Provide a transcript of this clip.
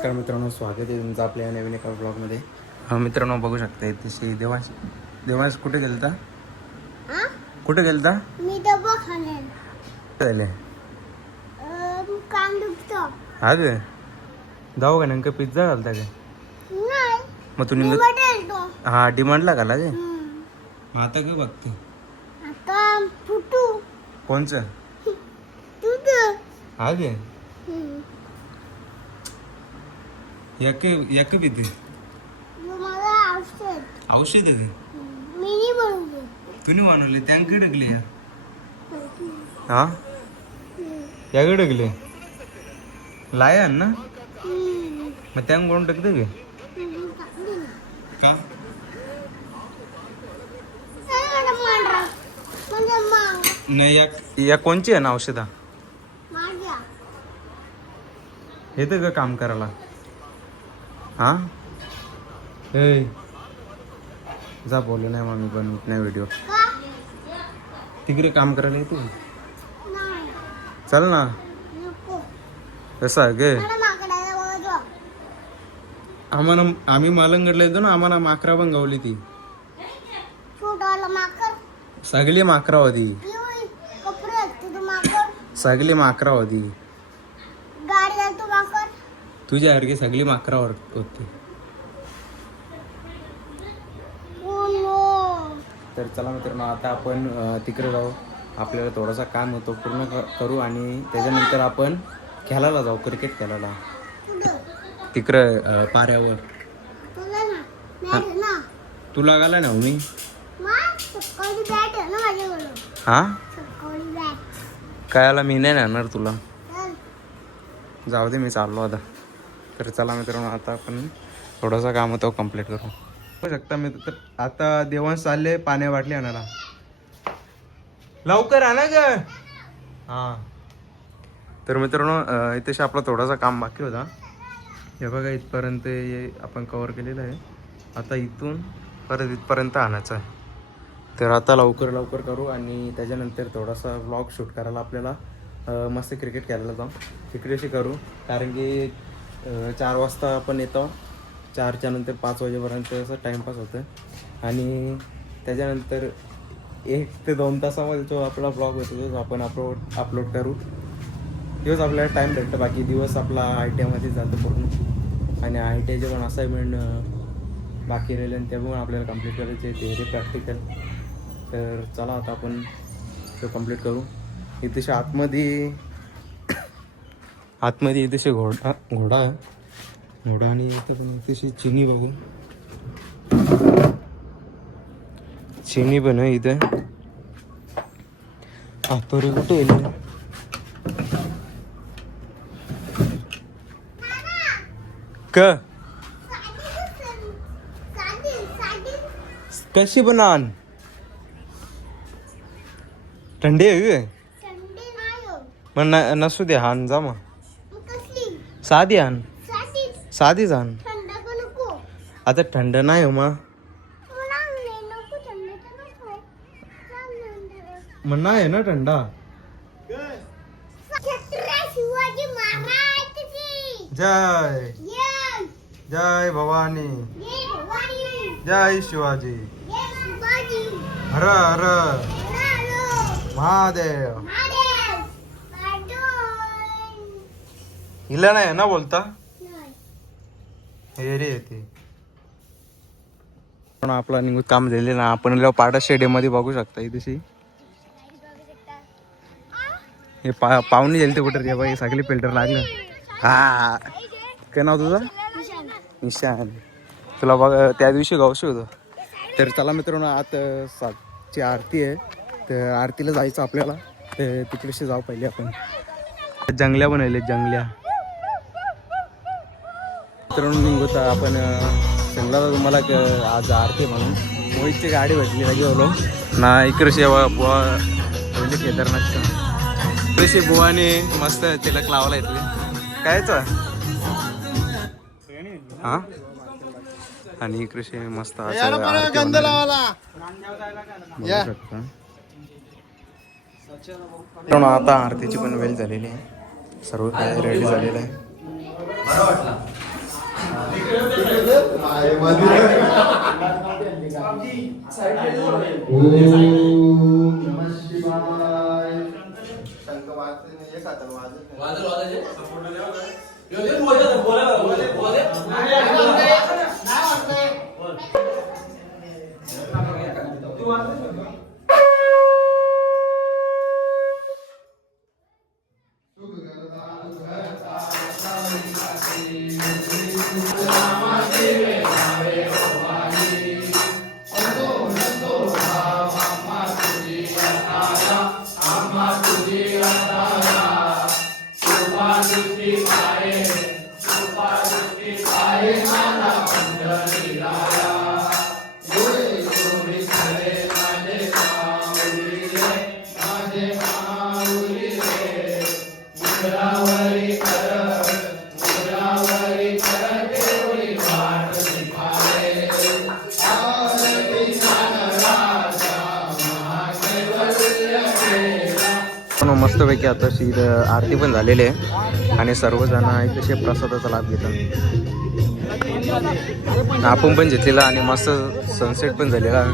नमस्कार मित्रांनो, स्वागत आहे तुमचं आपल्या नवीन एका ब्लॉगमध्ये. मित्रांनो बघू शकता तशी देवांश कुठे गेलता? कुठे गेलता? मी डबा खाणार. झाले कान दुखतो. हा गे जाऊ का नेमकं पिझ्झा घालता काय? नाही. मग तू मी निघत बदलतो. हा डिमांडला घाला गे. मग आता काय बघते? आता फुटू. कोणचं? तुझं. हा गे एक पिते मला औषध. औषध आहे मी नाही बनवलं. तुम्ही बनवले त्यांकडे डगले या हा याकडे डगले लाया ना मग त्यांग बनवून टाकते गे का नाही या कोणची आहे ना औषधा येतं का काम करायला? हा हे जा बोलू नाही मग मी बनवत नाही व्हिडिओ. तिकडे काम करायला येते चल ना. कसं गे आम्ही मालंगडला येतो ना, आम्हाला माकरा पण गावली ती सगळी माकरा होती. सगळी माकरा होती तुझ्यासारखी सगळी माकरावर होती. तर चला मित्रांनो, आता आपण तिकडे जाऊ. आपल्याला थोडासा काम होतो पूर्ण करू आणि त्याच्यानंतर आपण खेळायला जाऊ, क्रिकेट खेळायला तिकडं पाऱ्यावर. तुला गाला ना मी हा कायला मी नाही नेणार तुला. जाऊ दे मी चाललो आता. तर चला मित्रांनो, आता आपण थोडासा काम होतं कंप्लीट करू. बघू शकता मी तर आता देवांश चालले पाण्या बाटली आणायला. लवकर आणा ग. हां तर मित्रांनो, इथे आपला थोडासा काम बाकी होता. हे बघा इथपर्यंत आपण कवर केलेलं आहे. आता इथून परत इथपर्यंत आणायचं आहे. तर आता लवकर करू आणि त्याच्यानंतर थोडासा व्लॉग शूट करायला आपल्याला मस्त क्रिकेट खेळायला जाऊ. तिकडेशी करू कारण की 4 वाजता आपण येतो. 4च्या नंतर 5 वाजेपर्यंत असं टाईमपास होतं आणि त्याच्यानंतर 1 ते 2 तासामध्ये जो आपला ब्लॉग होतो तो आपण अपलोड करू. दिवस आपल्याला टाईम भेटतं, बाकी दिवस आपला ITमध्ये जातो पूर्ण. आणि ITचे पण असाइनमेंट बाकी राहिले आणि ते पण आपल्याला कंप्लीट करायचे, ते प्रॅक्टिकल. तर चला आता आपण ते कंप्लीट करू. इथेशी आतमध्ये इथेशी घोडा आणि इथं पण इथेशी चिनी बघू. चिनी पण आहे इथं. आतोरे कुठे येईल क कशी पण आण थंडी आहे मग नसू दे. हान जा मग साधी आण. साधीच आण. आता थंड नाही हो मग नाही ना थंडा. जय जय भवानी, जय शिवाजी, हर हर महादेव. हिला नाही ना बोलता हे रे येते. पण आपला निघून काम झाले ना. आपण पाडा स्टेडियम मध्ये बघू शकता इथे हे पाहुणे गेले ते कुठे बाई सगळे फिल्टर लागलं. हा काय नाव तुझं? निशान. तुला बघ त्या दिवशी गावशी होतं. तर चला मित्रांनो, आता 7ची आरती आहे. तर आरतीला जायचं आपल्याला. तर तिकडेशी जाऊ पहिले आपण. जंगल्या बनवले जंगल्या मित्रांनो. निघत आपण सांगला तुम्हाला आज आरती म्हणून मोहितची गाडी भेटली ना गेलो ना इकडे बुवा पहिले केदारनाथच्या इकडे बुवाने मस्त तिलक लावला इथले कायच हा. आणि इकडे मस्त आता आरतीची पण वेळ झालेली आहे. सर्व काय रेडी झालेलं आहे. मस्तपैकी आता आरती पण झालेली आहे आणि सर्वजण इथे प्रसादाचा लाभ घेतात. आपण पण घेतलेला आणि मस्त सनसेट पण झालेला.